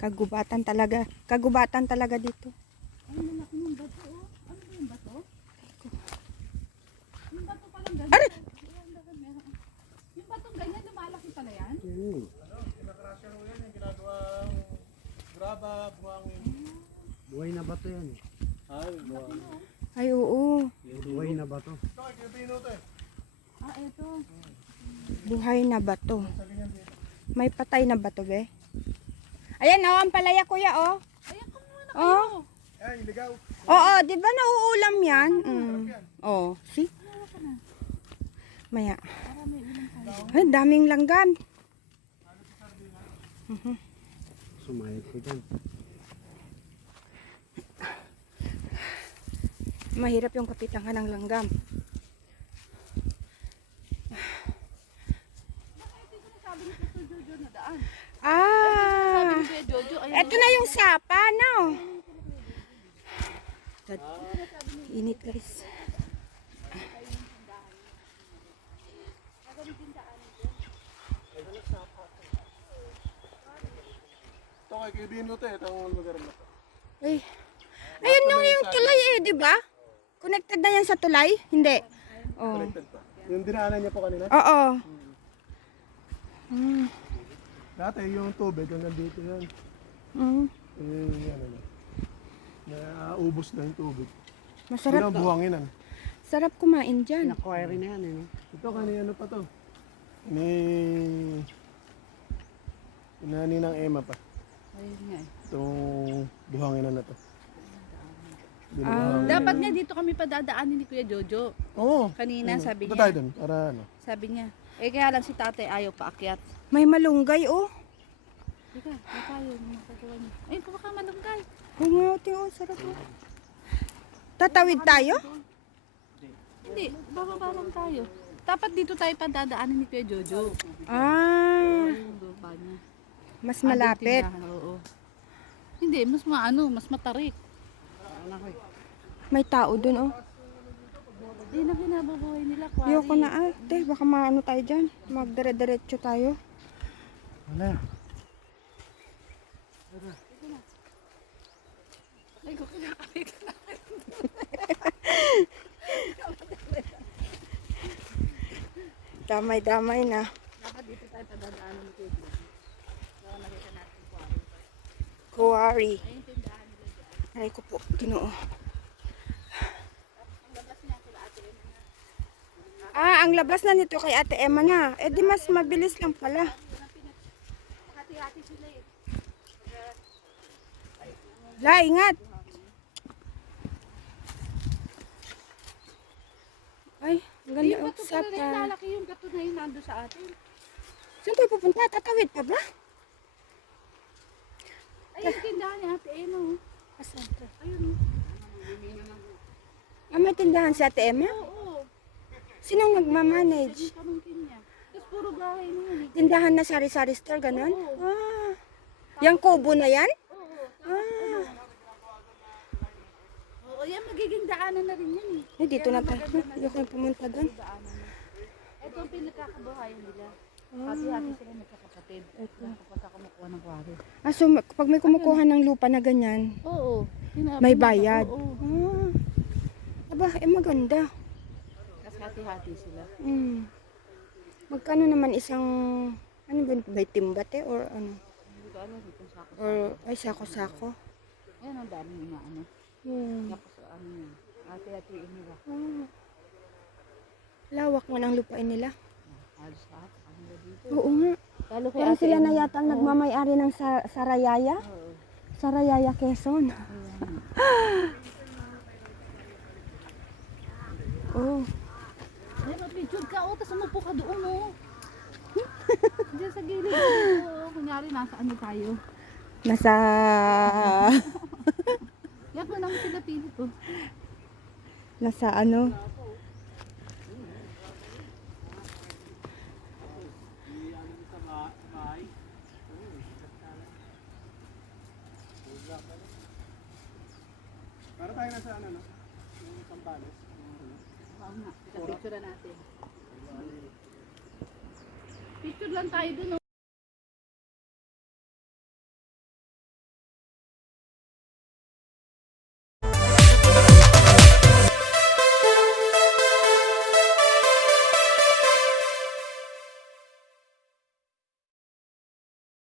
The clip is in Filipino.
Kagubatan talaga. Kagubatan talaga dito. Ay, malaki ng bato. Oh. Ano ba yung bato? Yung bato palang ganyan. Aray! Yung batong ganyan, lumalaki pala yan? Kinakrasya mo yan, yung ginagawang graba, buhangin. Buhay na bato yan. Ay, buhangin. Ay, oo. Buhay na bato. Ito, kay Pino to eh. Ah, eto. Buhay na bato. May patay na bato, be. Ayan, oh, ang palaya, kuya, oh. Ayan, kumuha na Oh. Ay, ligaw. Oo, di ba nauulam yan? Oh, see? Maya. para may ulam tayo. Ay, daming langgam. Sumayad ko dyan. Mahirap yung kapitangan ng langgam. Sabi ni Tito Jojo na daan. Ah, Sabi ni Kuya Jojo, ayan. eto na yung sapa, no? Init, guys. Ito, kay Pino to eh. Itong lugar na to. Ay. Ayun yung tulay eh, di ba? Connected na yan sa tulay? Hindi. Oh. Connected pa. Yung dinaanan niya po kanina. Oo. Dati yung tubig, hanggang dito yan. Mm. Eh, ano na. Naubos na yung tubig. Masarap. Yun ang buhanginan. Sarap kumain dyan. Nakuwari na yan eh. No? Ito, kanina pa to. Ni... Inani ng Emma pa. Ayun nga eh. Itong buhanginan na to. Dapat nga dito kami padadaanin ni Kuya Jojo. Oo. Kanina sabi Punta niya. tayo dun, para ano. Sabi niya. Eh kaya lang si tatay ayaw paakyat. May malunggay, oh. Teka, may tayo. Magkagawa niya. Ay, baka malunggay. Bungote, oh. Sarap, oh. Tatawid tayo? Hindi, bababa lang tayo. Dapat dito tayo padadaanin ni Kuya Jojo. Ah, Yung lupa niya. mas malapit. Tindahan, oo. Hindi, mas mas matarik. May tao dun, oh. Hindi na kinabubuhay nila. Kwari. Ayoko na, ate. Baka maano tayo dyan. Magdire-diretso tayo. Wala. Ay, ko kinakabit na. Damay-damay na. Dapat dito tayo padadaanin ni Kuya Jojo. Baka nakita natin kwari. Kuwari. Ay, yung tindahan nila dyan. Aray ko po, Ginoo. Ang labas niya kila ate Emma na. Ah, ang labas na nito kay Ate Emma na. Eh di mas mabilis lang pala. Hati-hati sila eh. La, ingat. Ay, ang ganda Yung ang bato pala na sapa. lalaki yung bato na yun nando sa atin. Saan tayo pupunta? Tatawid pa ba? Ay, yung tindahan ni ate Emma. Oh. Asan to? Ayun. Ah, may tindahan si Ate Emma? Oo. Sinong nagmamanage? Yung pamangkin niya. Tapos puro bahay na yun eh. Tindahan na sari-sari store, ganun? Ah. Yung kubo na yan? Ah. Oo, yan magiging daanan na rin yan eh. Eh, dito na tayo. Ayoko na pumunta doon. Daanan na. Ito ang pinagkakabuhayan nila. Hati-hati sila magkakapatid. Kapag kumukuha ng kwari. Ah, so pag may kumukuha ng lupa na ganyan, Oo. may bayad? Oo. Ah. Aba, eh maganda. Tapos hati-hati sila. Mm. Magkano naman isang, ano ba, may timbate or ano? Hindi ko alam kung sako. Or, ay, sako-sako. Ayan ang daming inaano. Hmm. Tapos ano yun. Hati-hatiin nila. Ah. Lawak man ang lupain nila. Halos lahat. Kanila dito. Oo nga. Lalo kay Parang ate sila na Emma. yata ang nagmamay-ari ng Sarayaya. Oo. Sarayaya, Quezon. Oh. Ay, mapicture ka. O, tapos umupo ka doon, o. Diyan sa gilid. Oo, kunyari, nasa ano tayo. Nasa... Yak mo naman sila pilit, o. nasa ano? Para tayo nasa ano, no? Yung Sambales. Oo nga, picture natin. Picture lang tayo doon, o.